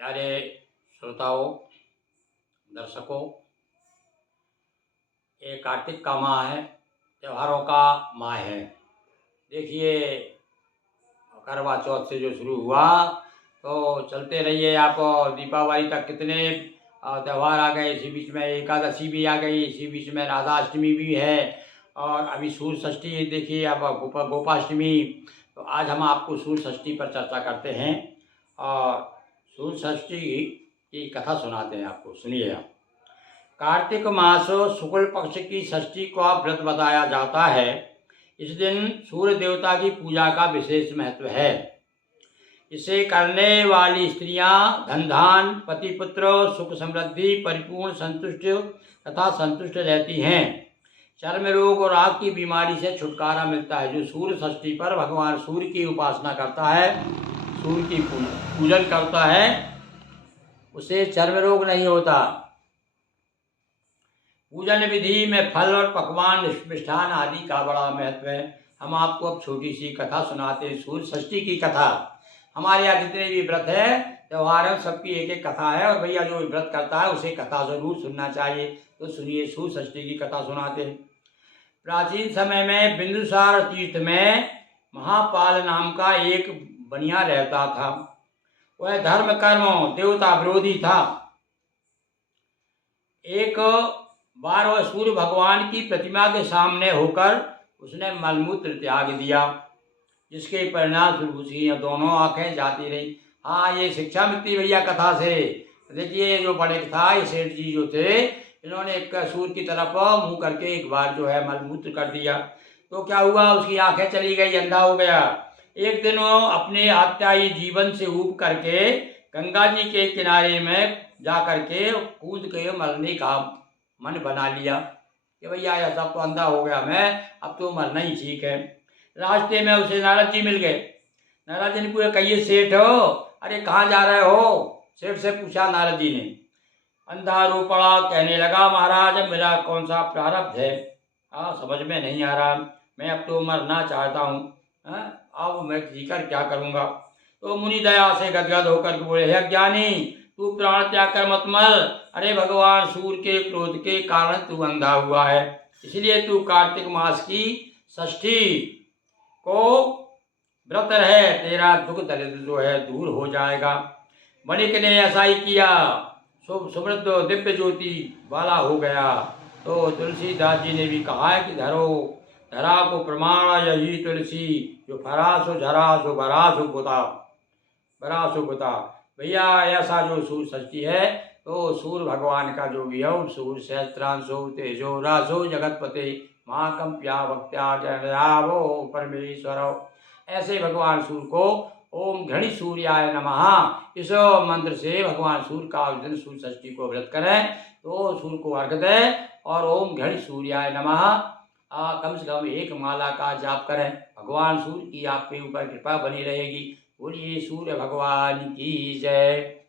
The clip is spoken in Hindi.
प्यारे श्रोताओं, दर्शकों, ये कार्तिक का माह है, त्योहारों का माह है। देखिए, करवा चौथ से जो शुरू हुआ तो चलते रहिए आप। दीपावली तक कितने त्यौहार आ गए। इसी बीच में एकादशी भी आ गई, इसी बीच में राधाष्टमी भी है और अभी सूर्य षष्ठी देखिए, अब गोपाष्टमी। तो आज हम आपको सूर्य षष्ठी पर चर्चा करते हैं और सूर्य षष्ठी की कथा सुनाते हैं आपको। सुनिए आप। कार्तिक मास शुक्ल पक्ष की षष्ठी का व्रत बताया जाता है। इस दिन सूर्य देवता की पूजा का विशेष महत्व है। इसे करने वाली स्त्रियां धन धान, पति पुत्र, सुख समृद्धि, परिपूर्ण संतुष्ट तथा संतुष्ट रहती हैं। चर्म रोग और आग की बीमारी से छुटकारा मिलता है। जो सूर्य षष्ठी पर भगवान सूर्य की उपासना करता है, सूर्य की पूजन करता है, उसे चर्म रोग नहीं होता। पूजन विधि में फल और पकवान, मिष्ठान आदि का बड़ा महत्व है। हम आपको अब छोटी सी कथा सुनाते हैं, सूर्य षष्ठी की कथा। हमारे यहाँ जितने भी व्रत है, त्यौहार है, सबकी एक एक कथा है और भैया जो व्रत करता है उसे कथा जरूर सुनना चाहिए। तो सुनिए, सूर्य षष्ठी की कथा सुनाते हैं। प्राचीन समय में बिंदुसार तीर्थ में महापाल नाम का एक बनिया रहता था। वह धर्म कर्म देवता विरोधी था। एक बार वह सूर्य भगवान की प्रतिमा के सामने होकर उसने मलमूत्र त्याग दिया, जिसके परिणाम स्वरूप उसकी दोनों आंखें जाती रही। हाँ, ये शिक्षा मिलती भैया कथा से। देखिए, जो बड़े था, ये सेठ जी जो थे, इन्होंने एक सूर्य की तरफ मुंह करके एक बार जो है मलमूत्र कर दिया। तो क्या हुआ, उसकी आंखें चली गई, अंधा हो गया। एक दिन वो अपने आत्यायी जीवन से ऊब करके गंगा जी के किनारे में जा करके कूद के मरने का मन बना लिया कि भैया यह सब तो अंधा हो गया मैं, अब तो मरना ही ठीक है। रास्ते में उसे नारद जी मिल गए। नारद जी ने पूछा, कहिए सेठ हो, अरे कहाँ जा रहे हो? सेठ से पूछा नारद जी ने। अंधा रो पड़ा, कहने लगा, महाराज मेरा कौन सा प्रारब्ध है, समझ में नहीं आ रहा, मैं अब तो मरना चाहता हूँ, अब मैं जीकर क्या करूँगा। तो मुनि दया से गदगद होकर बोले, हे अज्ञानी, तू प्राण त्याग कर मत मर। अरे भगवान सूर्य के क्रोध के कारण तू अंधा हुआ है, इसलिए तू कार्तिक मास की षष्ठी को व्रत रहे, तेरा दुख दरिद्र जो है दूर हो जाएगा। वणिक ने ऐसा ही किया, शुभ समृद्ध दिव्य ज्योति वाला हो गया। तो तुलसीदास जी ने भी कहा है कि धरा को प्रमाण यही तुलसी, जो फरा सो झरा सो भरा सो बुता। भैया ऐसा जो सूर्य षष्ठी है, तो सूर्य भगवान का जो भी है, सूर्य सहस्त्रांशो तेजो रासो जगतपते महाकंप्या भक्त्या जयावो परमेश्वर। ऐसे भगवान सूर्य को ओम घड़ी सूर्याय नमः, इस मंत्र से भगवान सूर्य का उस दिन सूर्य षष्ठी को व्रत करें तो सूर्य को अर्घ दें और ओम घड़ी सूर्याय नमः कम से कम एक माला का जाप करें। भगवान सूर्य की आपके ऊपर कृपा बनी रहेगी। बोलिए सूर्य भगवान की जय।